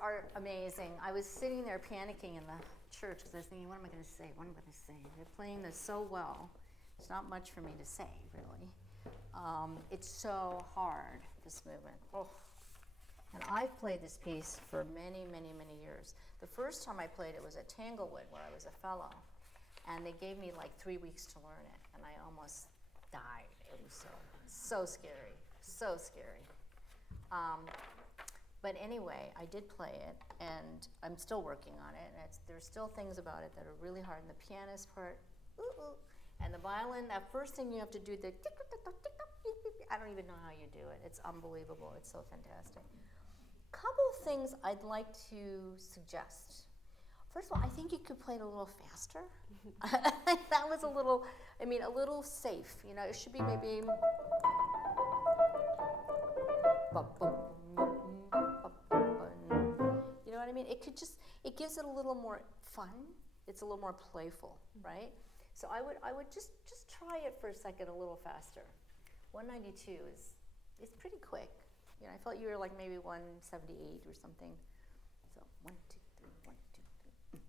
Are amazing. I was sitting there panicking in the church because I was thinking, what am I going to say? What am I going to say? They're playing this so well. There's not much for me to say, really. It's so hard, this movement. Oh. And I've played this piece for many, many, many years. The first time I played it was at Tanglewood, where I was a fellow. And they gave me like 3 weeks to learn it, and I almost died. It was so scary, so scary. But anyway, I did play it, and I'm still working on it. And there's still things about it that are really hard. And the pianist part, ooh, and the violin. That first thing you have to do, the I don't even know how you do it. It's unbelievable. It's so fantastic. Couple things I'd like to suggest. First of all, I think you could play it a little faster. That was a little safe. You know, it should be maybe. You know what I mean? It gives it a little more fun. It's a little more playful, right? So I would just try it for a second a little faster. 192 is pretty quick. You know, I felt you were like maybe 178 or something. So 1, 2, 3, 1, 2, 3.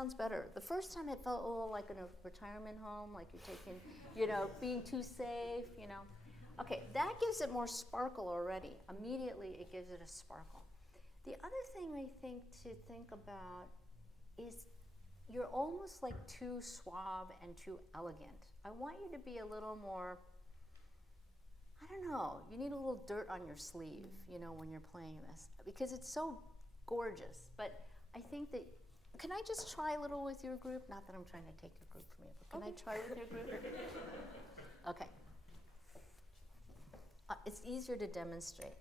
sounds better. The first time it felt a little like in a retirement home, like you're taking, you know, being too safe, you know. Okay, that gives it more sparkle already. Immediately it gives it a sparkle. The other thing I think to think about is you're almost like too suave and too elegant. I want you to be a little more, I don't know, you need a little dirt on your sleeve, you know, when you're playing this, because it's so gorgeous. But I think that, can I just try a little with your group? Not that I'm trying to take your group from you, but can I try with your group? Okay. It's easier to demonstrate.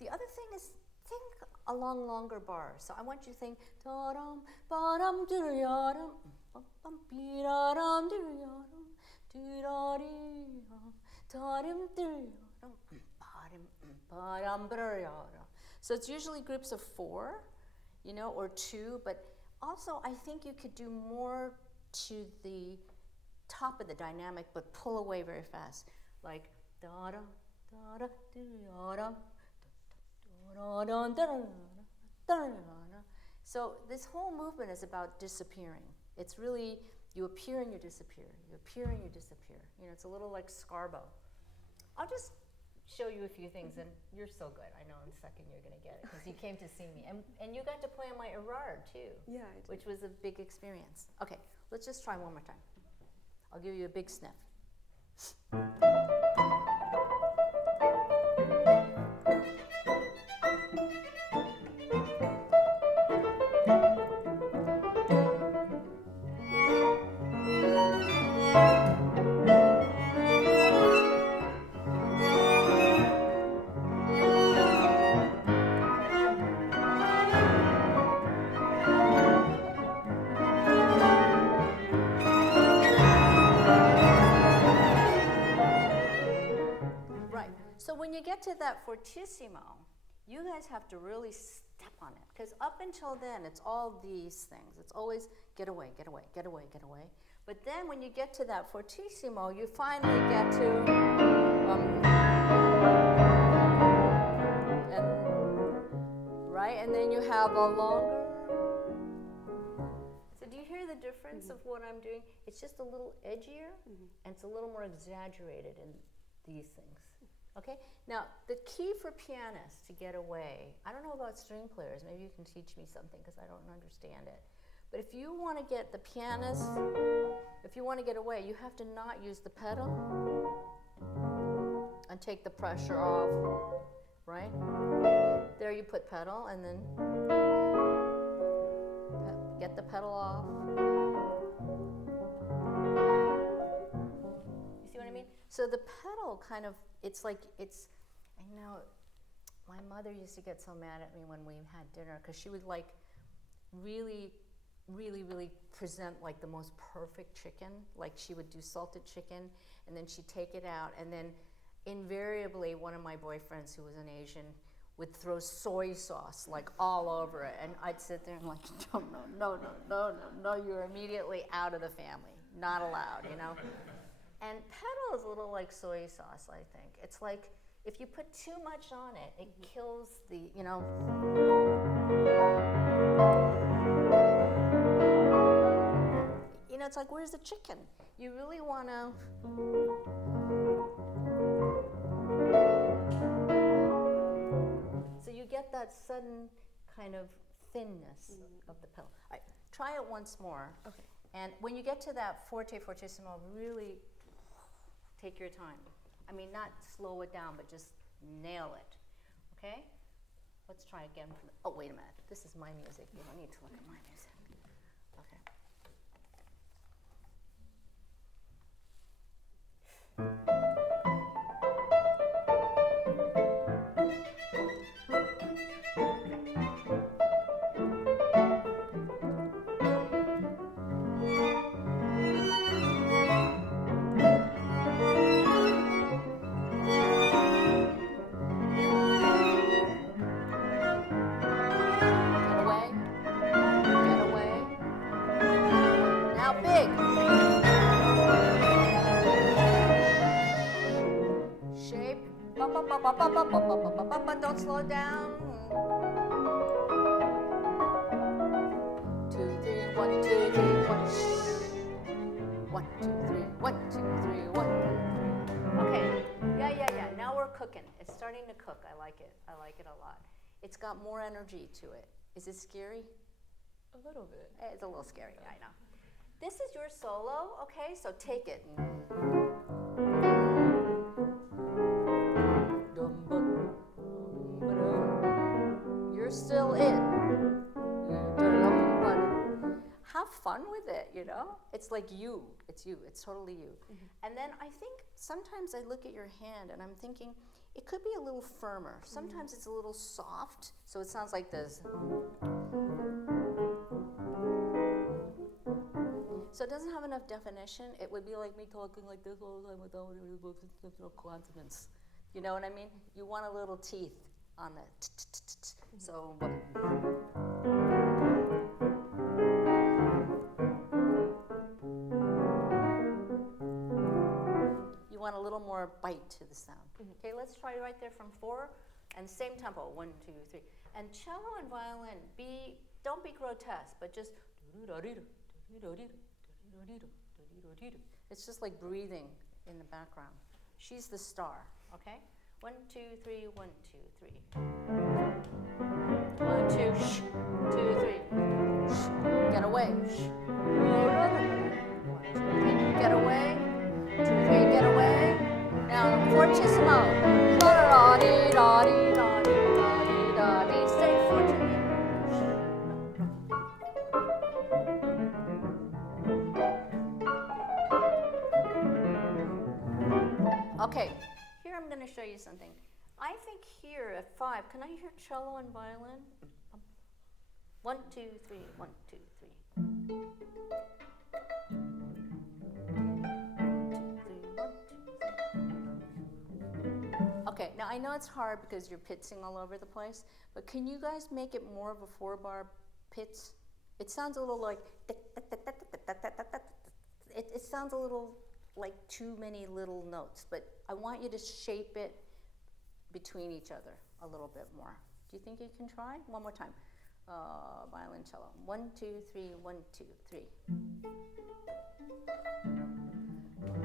The other thing is, think along longer bars. So I want you to think, da-dum, ba-dum, do-da-dum, bum, be-da-dum, do-da-dum, do-da-dee-dum, da-dum, do-da-dum, ba-dum, ba-dum, ba-da-dum. So it's usually groups of 4, you know, or 2, but also I think you could do more to the top of the dynamic, but pull away very fast, like da-da, da-da, do-da-dum, so this whole movement is about disappearing. It's really, you appear and you disappear. You appear and you disappear. You know, it's a little like Scarbo. I'll just show you a few things, and you're so good. I know in a second you're going to get it, because you came to see me. And you got to play on my Erard, too. Yeah, I did. Which was a big experience. Okay, let's just try one more time. I'll give you a big sniff. When you get to that fortissimo, you guys have to really step on it, because up until then, it's all these things. It's always get away, get away, get away, get away. But then when you get to that fortissimo, you finally get to, right? And then you have a longer. So do you hear the difference of what I'm doing? It's just a little edgier, and it's a little more exaggerated in these things. Okay, now the key for pianists to get away, I don't know about string players, maybe you can teach me something because I don't understand it. But if you want to get the pianist, if you want to get away, you have to not use the pedal and take the pressure off, right? There you put pedal and then get the pedal off. You see what I mean? So the pedal kind of, it's like, it's, I know, my mother used to get so mad at me when we had dinner, because she would like really present like the most perfect chicken. Like she would do salted chicken, and then she'd take it out, and then invariably one of my boyfriends, who was an Asian, would throw soy sauce like all over it, and I'd sit there and like, no, you're immediately out of the family, not allowed, you know? And pedal is a little like soy sauce, I think. It's like, if you put too much on it, it kills the, you know. You know, it's like, where's the chicken? You really want to. So you get that sudden kind of thinness of the pedal. All right, try it once more. Okay. And when you get to that forte, fortissimo, really take your time. I mean, not slow it down, but just nail it, okay? Let's try again. Oh, wait a minute. This is my music. You don't need to look at my music. Don't slow it down. 2, 3, 1, 2, 3, 1. 1, 2, 3, 1, 2, 3, 1, 2, 3. Okay, yeah. Now we're cooking. It's starting to cook. I like it. I like it a lot. It's got more energy to it. Is it scary? A little bit. It's a little scary, I know. This is your solo, okay? So take it. You're still in. Have fun with it, you know? It's like you. It's you. It's totally you. Mm-hmm. And then I think sometimes I look at your hand and I'm thinking it could be a little firmer. Sometimes it's a little soft, so it sounds like this. So it doesn't have enough definition. It would be like me talking like this all the time without no consonants. You know what I mean? You want a little teeth on the So. You want a little more bite to the sound. Okay, let's try right there from 4 and same tempo. 1, 2, 3. And cello and violin, don't be grotesque, but just. It's just like breathing in the background. She's the star, okay? 1, 2, 3, 1, 2, 3. 1, 2, shh, 2, 3. Shh. Get away. Shh. 1, 2, 3. Get away. 2, 3. Get away. Now fortissimo. Stay fortunate. Okay, here I'm going to show you something. I think here at 5, can I hear cello and violin? 1, 2, 3, 1, 2, 3. 2, 3, 1, 2, 3. Okay, now I know it's hard because you're pitzing all over the place, but can you guys make it more of a 4-bar pitz? It sounds a little like, it sounds a little like too many little notes, but I want you to shape it between each other a little bit more. Do you think you can try? One more time. Violin, cello. 1, 2, 3, 1, 2, 3. 1,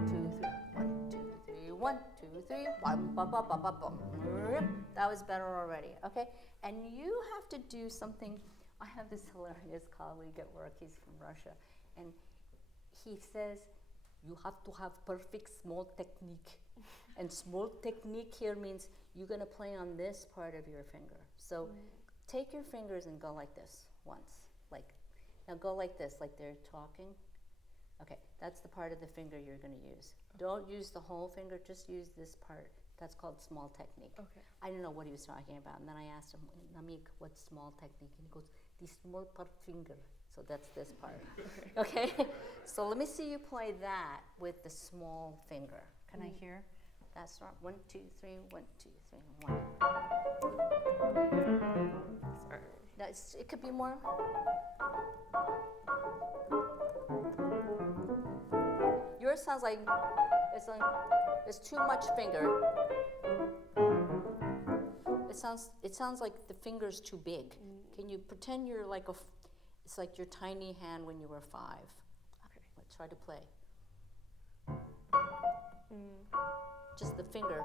2, 3, 1, 2, 3, 1, 2, 3. Bum, bum, bum, bum, bum, bum. That was better already, okay? And you have to do something. I have this hilarious colleague at work, he's from Russia, and he says, you have to have perfect small technique. And small technique here means you're going to play on this part of your finger. So take your fingers and go like this once. Now go like this, like they're talking. Okay, that's the part of the finger you're going to use. Don't use the whole finger, just use this part. That's called small technique. Okay. I didn't know what he was talking about. And then I asked him, Namik, what's small technique? And he goes, the small part finger. So that's this part. Okay? So let me see you play that with the small finger. Can I hear? That's right. 1, 2, 3, 1, 2, 3, 1. Sorry. No, it could be more. Yours sounds like there's too much finger. It sounds like the finger's too big. Can you pretend you're like it's like your tiny hand when you were 5. Okay. Let's try to play. Just the finger.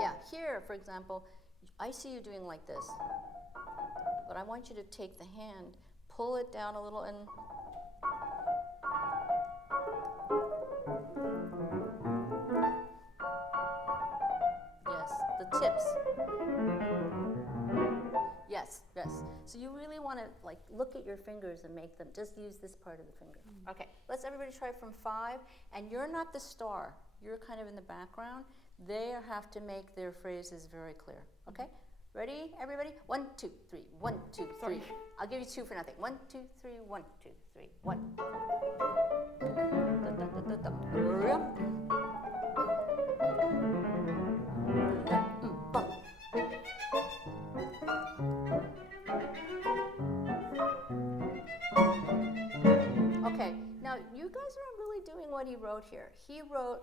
Yeah, here, for example, I see you doing like this. But I want you to take the hand, pull it down a little, and the tips. Yes. So you really want to look at your fingers and make them, just use this part of the finger. Okay, let's everybody try from 5, and you're not the star. You're kind of in the background. They have to make their phrases very clear. Okay? Ready, everybody? 1, 2, 3, 1, 2, 3. I'll give you 2 for nothing. 1, 2, 3, 1, 2, 3, 1. Okay, now you guys aren't really doing what he wrote here. He wrote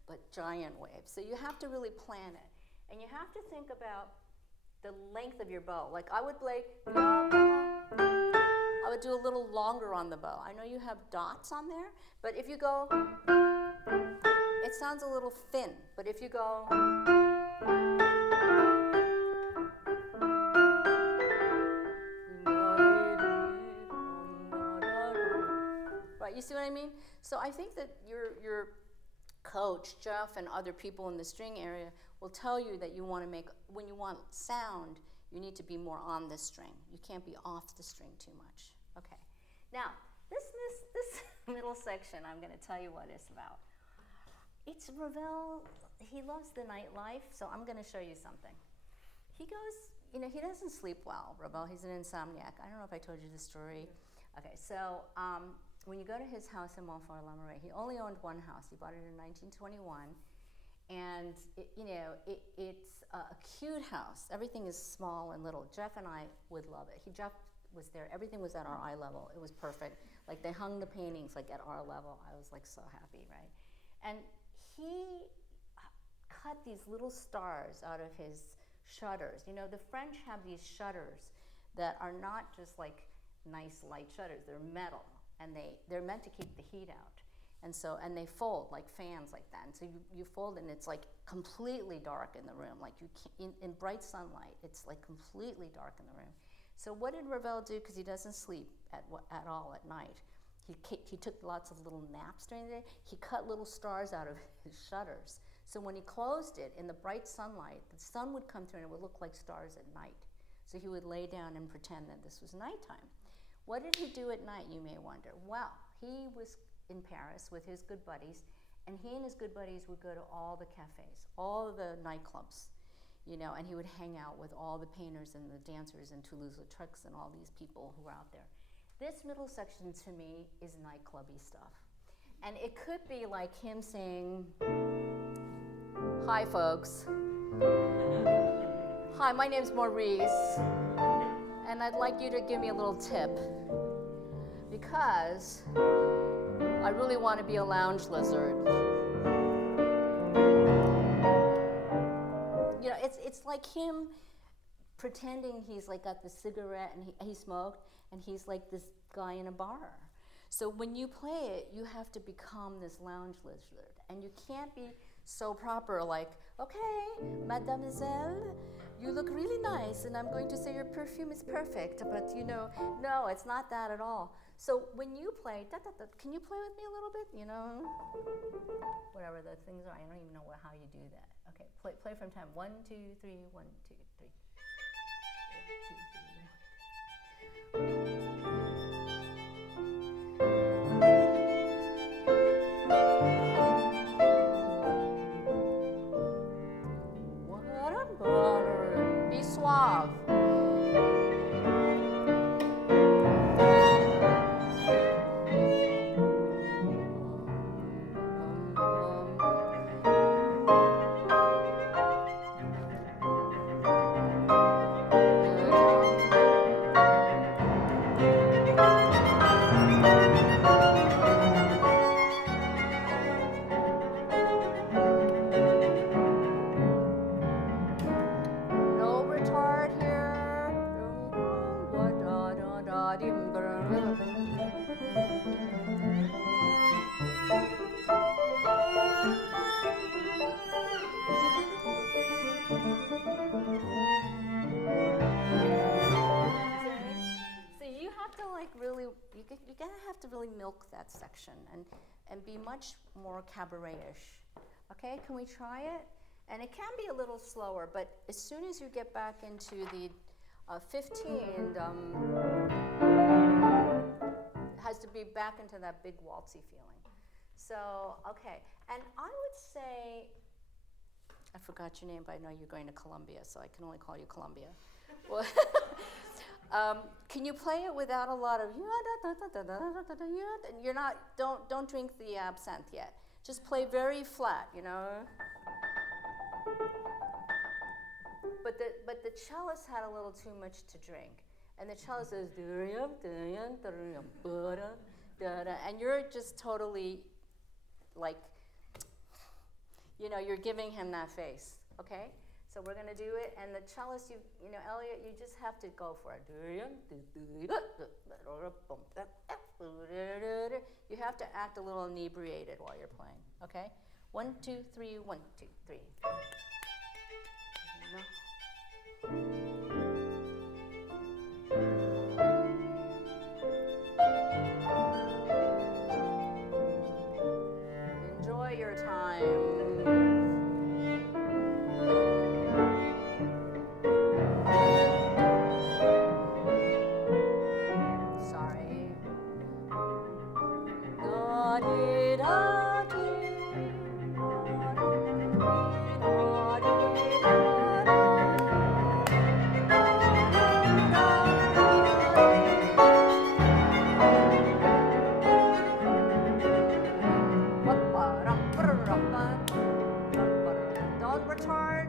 but giant waves. So you have to really plan it. And you have to think about the length of your bow. Like I would play, I would do a little longer on the bow. I know you have dots on there, but if you go, it sounds a little thin. But if you go, right, you see what I mean? So I think that your coach, Jeff, and other people in the string area will tell you that you want to make, when you want sound, you need to be more on the string. You can't be off the string too much. Okay. Now, this middle section, I'm going to tell you what it's about. It's Ravel. He loves the nightlife, so I'm going to show you something. He goes, he doesn't sleep well, Ravel. He's an insomniac. I don't know if I told you this story. Okay, so when you go to his house in Montfort-l'Amoureux, he only owned one house. He bought it in 1921. And it's a cute house. Everything is small and little. Jeff and I would love it. Jeff was there. Everything was at our eye level. It was perfect. Like they hung the paintings like at our level. I was like so happy, right? And he cut these little stars out of his shutters. The French have these shutters that are not just like nice light shutters. They're metal, and they're meant to keep the heat out. And they fold like fans like that. And so you fold and it's like completely dark in the room. Like you can't, in bright sunlight, it's like completely dark in the room. So what did Ravel do? Because he doesn't sleep at all at night. He took lots of little naps during the day. He cut little stars out of his shutters. So when he closed it in the bright sunlight, the sun would come through and it would look like stars at night. So he would lay down and pretend that this was nighttime. What did he do at night, you may wonder? Well, he was in Paris with his good buddies, and he and his good buddies would go to all the cafes, all the nightclubs, and he would hang out with all the painters and the dancers and Toulouse-Lautrec and all these people who were out there. This middle section to me is nightclubby stuff. And it could be like him saying, "Hi folks. Hi, my name's Maurice, and I'd like you to give me a little tip because I really want to be a lounge lizard." It's like him pretending he's like got the cigarette and he smoked, and he's like this guy in a bar. So when you play it, you have to become this lounge lizard, and you can't be so proper like, "Okay, mademoiselle, you look really nice, and I'm going to say your perfume is perfect," but no, it's not that at all. So when you play, can you play with me a little bit? Whatever the things are, I don't even know how you do that. Okay, play from time. 1, 2, 3, 1, 2, 3. What a bummer. Be suave. You're gonna have to really milk that section and be much more cabaret-ish. Okay, can we try it? And it can be a little slower, but as soon as you get back into the 15, has to be back into that big waltzy feeling. So, okay, and I would say, I forgot your name, but I know you're going to Columbia, so I can only call you Columbia. Well, can you play it without a lot of you're not, don't drink the absinthe yet. Just play very flat, But the cellist had a little too much to drink, and the cellist says and you're just totally like you know, you're giving him that face, okay? So we're gonna do it, and the cellist, you know, Elliott, you just have to go for it. You have to act a little inebriated while you're playing, okay? 1, 2, 3, 1, 2, 3. Enjoy your time. Sorry. Don't return.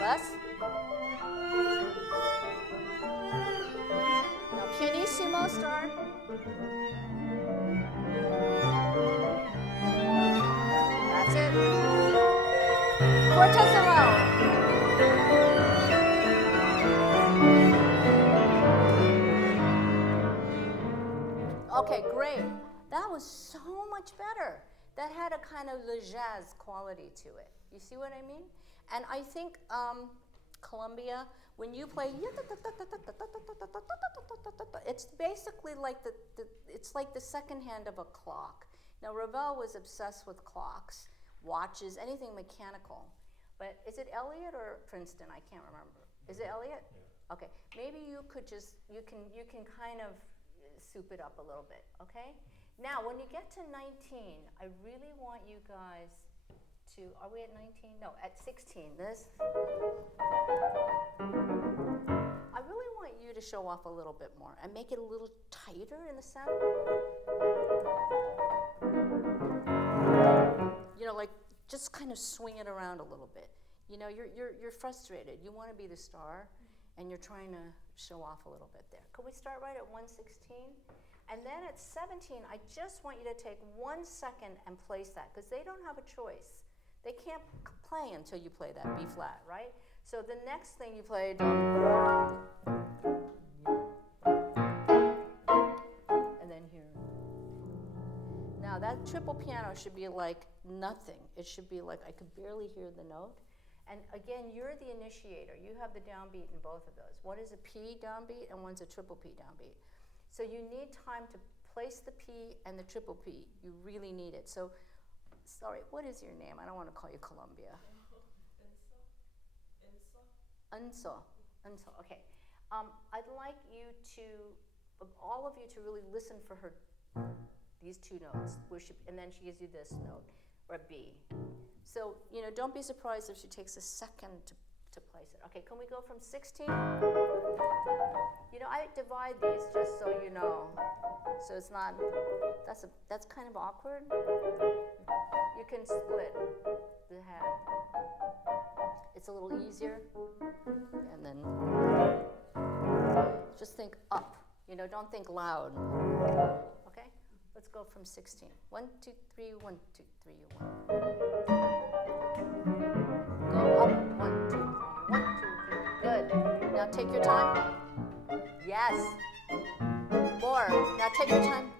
Less. Now pianissimo start. That's it. Fortissimo. Okay, great. That was so much better. That had a kind of the jazz quality to it. You see what I mean? And I think Columbia, when you play, it's basically like it's like the second hand of a clock. Now Ravel was obsessed with clocks, watches, anything mechanical. But is it Elliott or Princeton? I can't remember. Is it Elliott? Yeah. Okay. Maybe you could just you can kind of soup it up a little bit. Okay. Now when you get to 19, I really want you guys to, are we at 19? No, at 16. This. I really want you to show off a little bit more and make it a little tighter in the center. You know, like just kind of swing it around a little bit. You know, you're frustrated. You want to be the star, and you're trying to show off a little bit there. Could we start right at 116? And then at 17, I just want you to take 1 second and place that, because they don't have a choice. They can't play until you play that B flat, right? So the next thing you play, and then here. Now that triple piano should be like nothing. It should be like I could barely hear the note. And again, you're the initiator. You have the downbeat in both of those. One is a P downbeat and one's a triple P downbeat. So you need time to place the P and the triple P. You really need it. So, sorry, what is your name? I don't want to call you Columbia. Eunseo. Okay. I'd like you to, all of you, to really listen for her, these two notes, and then she gives you this note, or a B. So, you know, don't be surprised if she takes a second to place it. Okay, can we go from 16? You know, I divide these just so you know. So it's not, that's kind of awkward. You can split the head. It's a little easier. And then just think up. You know, don't think loud. Okay? Let's go from 16. 1, 2, 3, 1, 2, 3, 1. Go up. 1, 2, 3, 1, 2, 3. Good. Now take your time. Yes. More. Now take your time.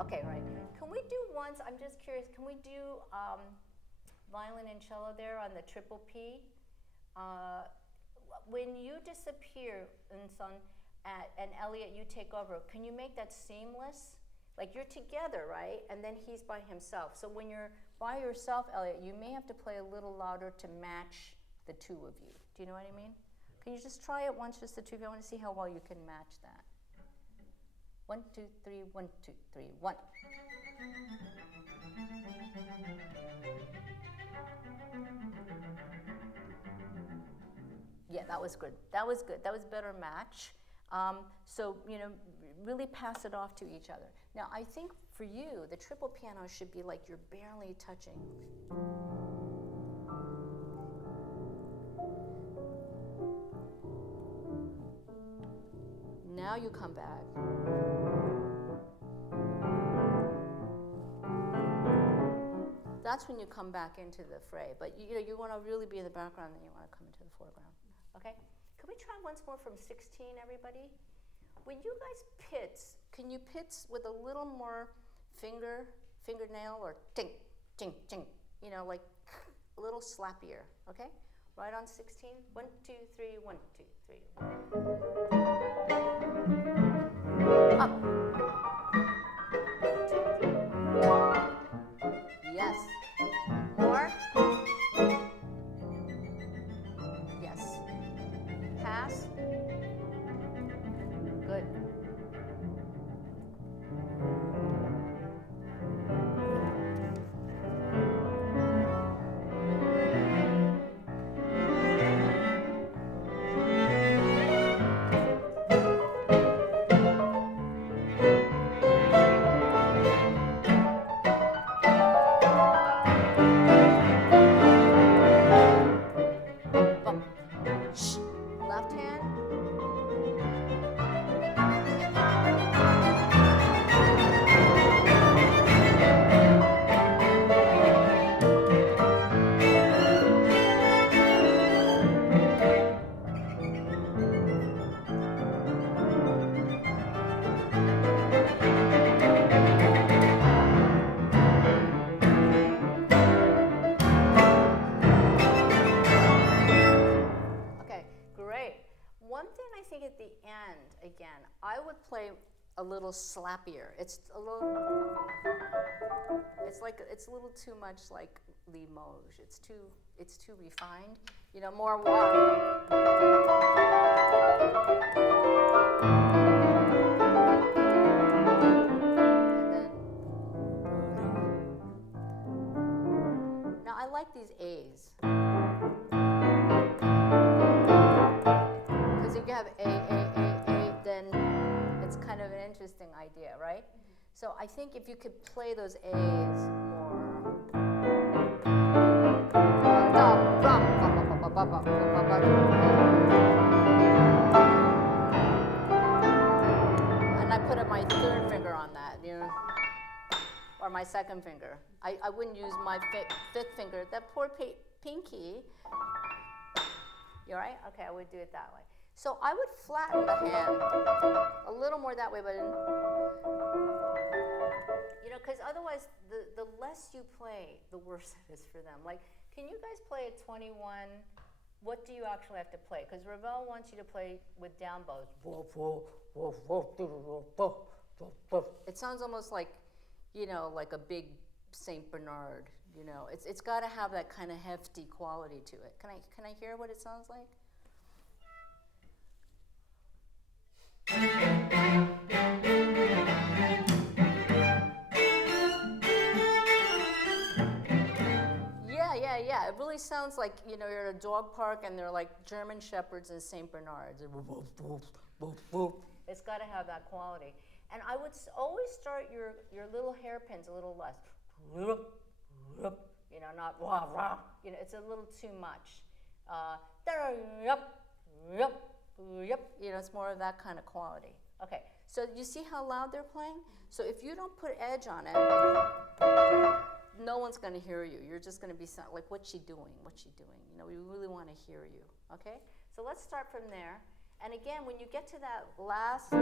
Okay, right. Can we do once, I'm just curious, can we do violin and cello there on the triple P? When you disappear, and Elliott, you take over, can you make that seamless? Like you're together, right? And then he's by himself. So when you're by yourself, Elliott, you may have to play a little louder to match the two of you. Do you know what I mean? Can you just try it once, just the two of you? I want to see how well you can match that. 1, 2, 3, 1, 2, 3, 1. Yeah, that was good. That was good. That was better match. So, you know, really pass it off to each other. Now, I think for you, the triple piano should be like you're barely touching. now you come back. That's when you come back into the fray. But you want to really be in the background, then you want to come into the foreground. Okay? Can we try once more from 16, everybody? When you guys pits, can you pits with a little more fingernail, or ting, ting, ting? Like a little slappier. Okay? Right on 16. 1, 2, 3, 1, 2, 3. Up. Yes. More. Yes. Pass. Good. Left hand. One thing I think at the end, again, I would play a little slappier. It's a little too much like Limoges. It's too refined. More water. And then, now I like these A's. If you have A, then it's kind of an interesting idea, right? So I think if you could play those A's more. And I put up my third finger on that, or my second finger. I wouldn't use my fifth finger. That poor pinky. You all right? Okay, I would do it that way. So I would flatten the hand a little more that way, but because otherwise the less you play, the worse it is for them. Like, can you guys play at 21? What do you actually have to play? Because Ravel wants you to play with down bows. It sounds almost like, like a big Saint Bernard. It's got to have that kind of hefty quality to it. Can I hear what it sounds like? Yeah. It really sounds like, you're at a dog park and they're like German Shepherds and Saint Bernards. It's got to have that quality. And I would always start your little hairpins a little less. Not rah, rah. It's a little too much. It's more of that kind of quality. Okay, so you see how loud they're playing? So if you don't put edge on it, no one's going to hear you. You're just going to be like, what's she doing? What's she doing? We really want to hear you. Okay, so let's start from there. And again, when you get to that last,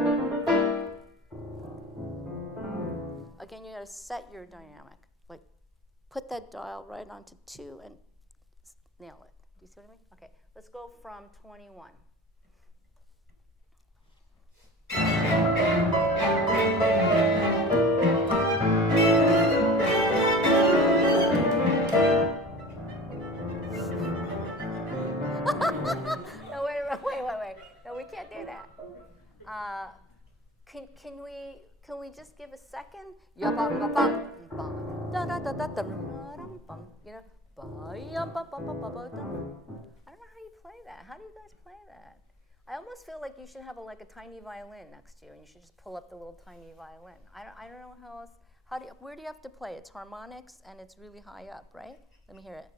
again, you got to set your dynamic. Like, put that dial right onto 2 and nail it. Do you see what I mean? Okay, let's go from 21. No, wait. No, we can't do that. Can we just give a second? I don't know how you play that. How do you guys play that? I almost feel like you should have a tiny violin next to you, and you should just pull up the little tiny violin. I don't know how else. Where do you have to play? It's harmonics, and it's really high up, right? Let me hear it.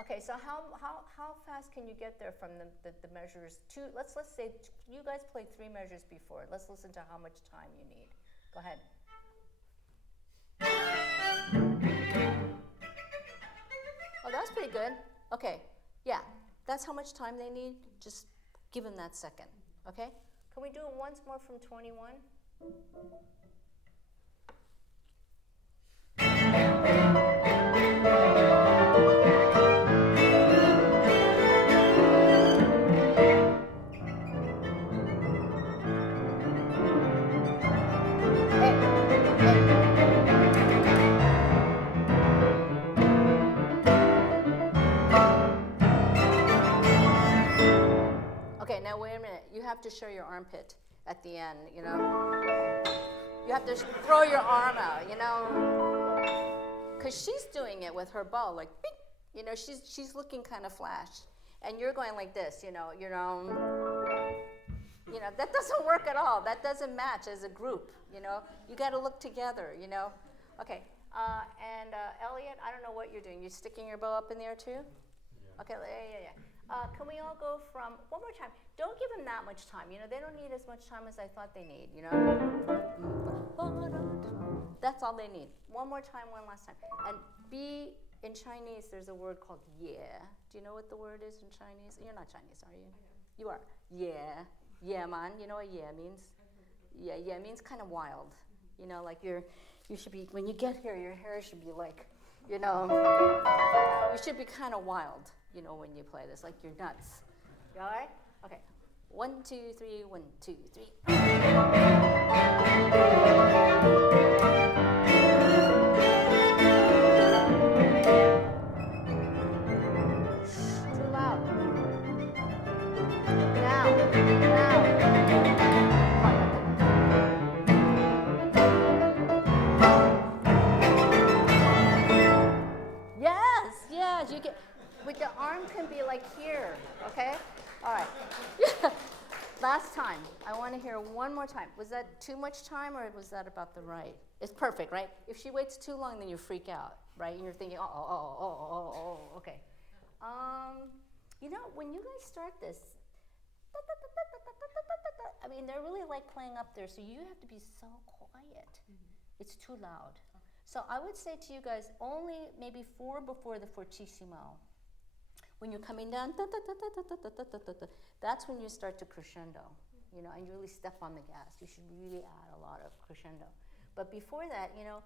Okay, so how fast can you get there from the measures? Let's say you guys played 3 measures before. Let's listen to how much time you need. Go ahead. Oh, that's pretty good. Okay, yeah, that's how much time they need. Just give them that second, okay? Can we do it once more from 21? Okay, now wait a minute. You have to show your armpit at the end, you know. You have to throw your arm out, you know. Because she's doing it with her bow, like, beep, you know, she's looking kind of flash. And you're going like this, you know, that doesn't work at all. That doesn't match as a group, you know. You got to look together, you know. Okay, and Elliott, I don't know what you're doing. You sticking your bow up in the air too? Yeah. Okay, yeah. Can we all go from, one more time. Don't give them that much time. You know, they don't need as much time as I thought they need, you know. That's all they need. One more time, one last time. And be, in Chinese, there's a word called yeah. Do you know what the word is in Chinese? You're not Chinese, are you? You are. Yeah. Yeah, man. You know what yeah means? Yeah means kind of wild. You know, like you should be, when you get here, your hair should be like, you know, you should be kind of wild, you know, when you play this, like you're nuts. You all right? Okay. 1, 2, 3, 1, 2, 3. Too loud. Now. Yes, you get, with the arm can be like here, okay? All right. Last time, I want to hear one more time. Was that too much time or was that about the right? It's perfect, right? If she waits too long, then you freak out, right? And you're thinking, okay. You know, when you guys start this, I mean, they're really like playing up there, so you have to be so quiet. It's too loud. So I would say to you guys, only maybe 4 before the fortissimo. When you're coming down, that's when you start to crescendo, you know, and you really step on the gas. You should really add a lot of crescendo. But before that, you know,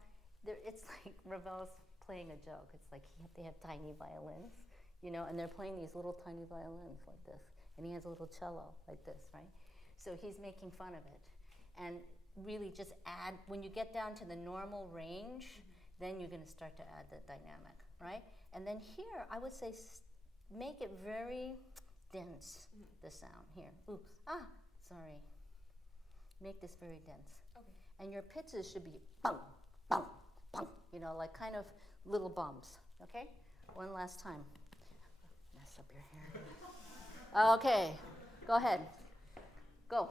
it's like Ravel's playing a joke. It's like they have tiny violins, you know, and they're playing these little tiny violins like this. And he has a little cello like this, right? So he's making fun of it. And really just add, when you get down to the normal range, then you're going to start to add the dynamic, right? And then here, I would say make it very dense, the sound here. Ooh, sorry. Make this very dense. Okay. And your pitches should be bum, bum, bum, you know, like kind of little bumps, okay? One last time. Mess up your hair. Okay, go ahead. Go.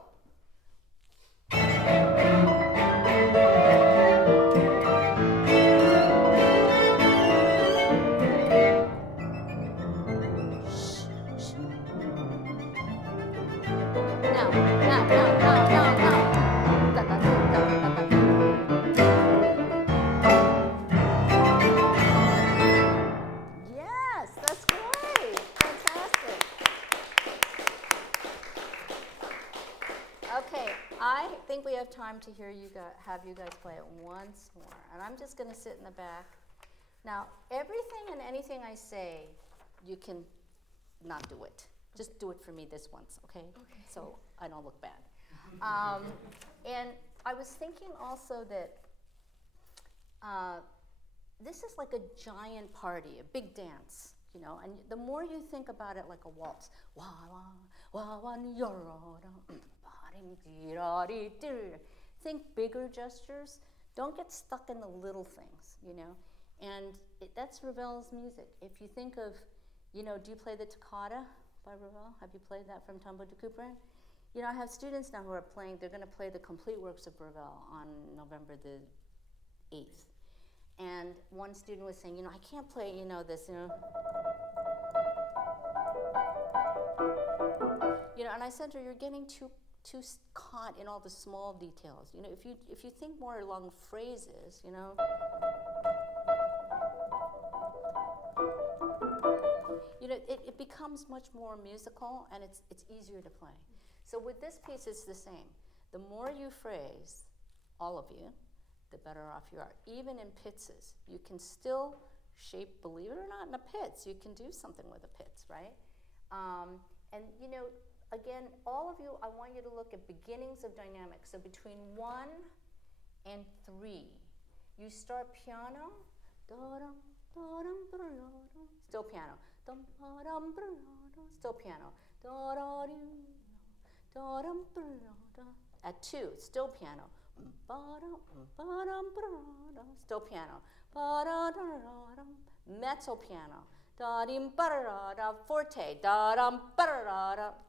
Yes, that's great. Fantastic. Okay, I think we have time to have you guys play it once more. And I'm just going to sit in the back. Now, everything and anything I say, you can not do it. Just do it for me this once, okay? So I don't look bad. And I was thinking also that this is like a giant party, a big dance, you know, and the more you think about it like a waltz, think bigger gestures. Don't get stuck in the little things, you know. And that's Ravel's music. If you think of, you know, do you play the Toccata by Ravel? Have you played that from Tombeau de Couperin? You know, I have students now who are playing, they're going to play the complete works of Ravel on November the 8th. And one student was saying, I can't play, this, and I said to her, you're getting too caught in all the small details. If you think more along phrases, it becomes much more musical, and it's easier to play. So with this piece, it's the same. The more you phrase, all of you, the better off you are. Even in pizzas, you can still shape, believe it or not, in a pizz. You can do something with a pizz, right? And again, all of you, I want you to look at beginnings of dynamics. So between 1 and 3, you start piano, still piano, still piano, at 2, still piano, still piano, mezzo piano, forte,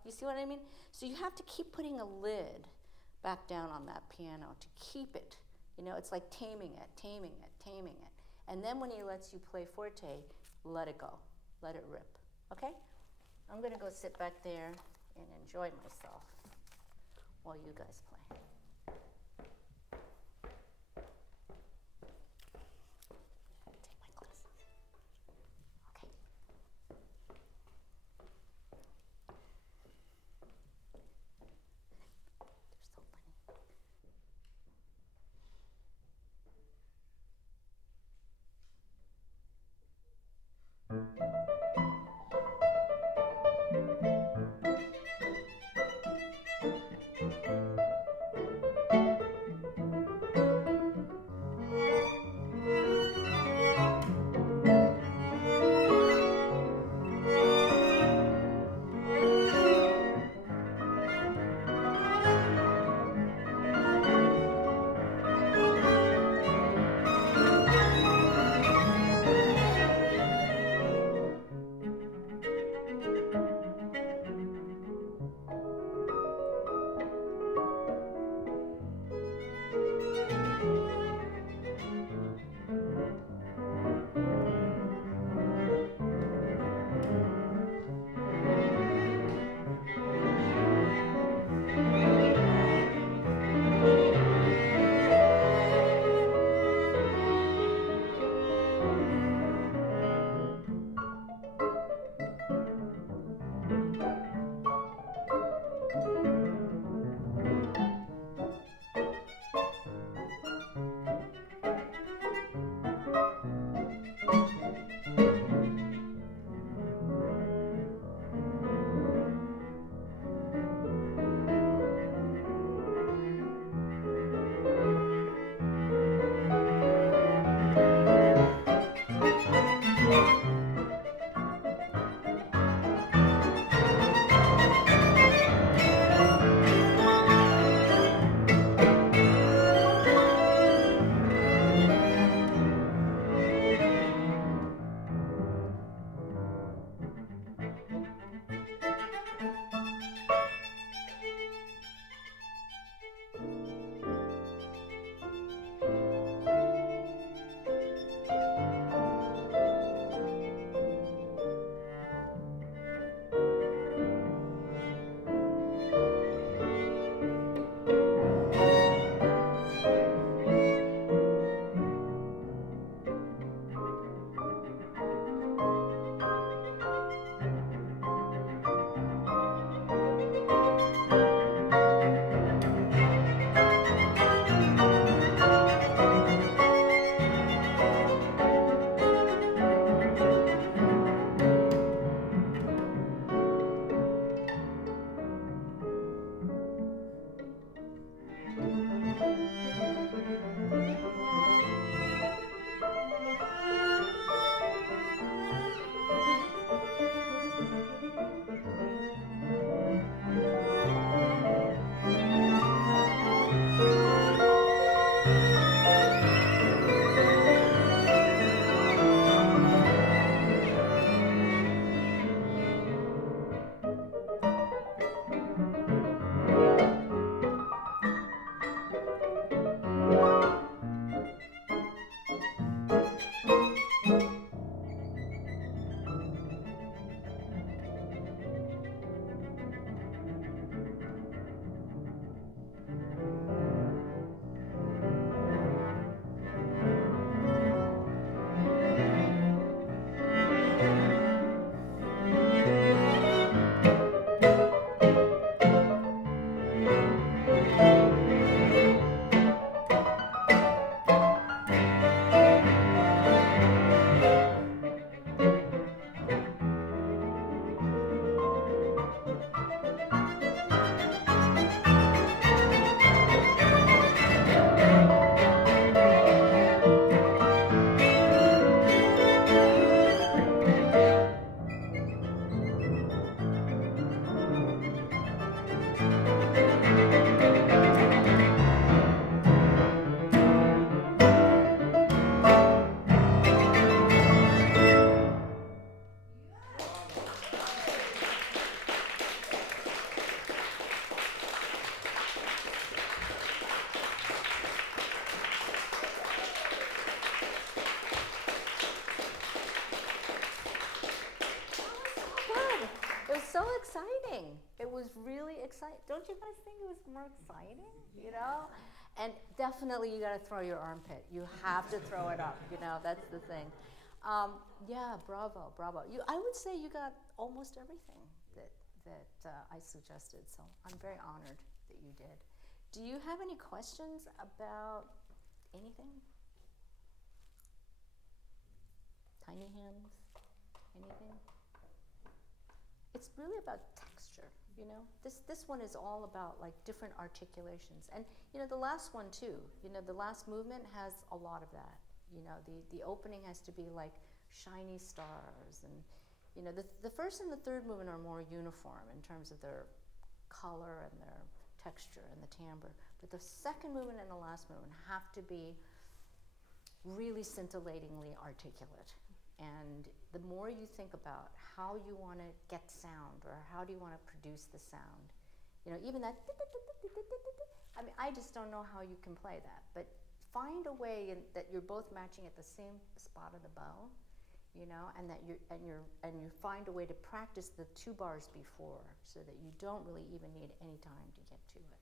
you see what I mean? So you have to keep putting a lid back down on that piano to keep it. It's like taming it. And then when he lets you play forte, let it go, let it rip, okay? I'm gonna go sit back there and enjoy myself while you guys play. Take my glasses. Okay. They're so funny. really exciting. Don't you guys think it was more exciting? You know? And definitely you gotta throw your armpit. You have to throw it up, you know, that's the thing. Yeah, bravo, bravo. I would say you got almost everything that I suggested, so I'm very honored that you did. Do you have any questions about anything? Tiny hands, anything? It's really about texture, you know? This one is all about like different articulations. And you know, the last one too, you know, the last movement has a lot of that. You know, the opening has to be like shiny stars, and you know, the first and the third movement are more uniform in terms of their color and their texture and the timbre. But the second movement and the last movement have to be really scintillatingly articulate. And the more you think about how you want to get sound, or how do you want to produce the sound, you know, even that, I mean, I just don't know how you can play that, but find a way that you're both matching at the same spot of the bow, you know, and that you find a way to practice the 2 bars before, so that you don't really even need any time to get to it.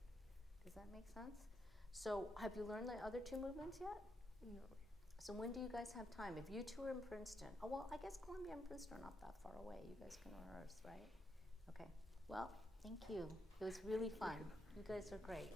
Does that make sense? So have you learned the other 2 movements yet? No. So when do you guys have time? If you 2 are in Princeton, oh well, I guess Columbia and Princeton are not that far away. You guys can rehearse, right? Okay. Well, thank you. It was really fun. You guys are great.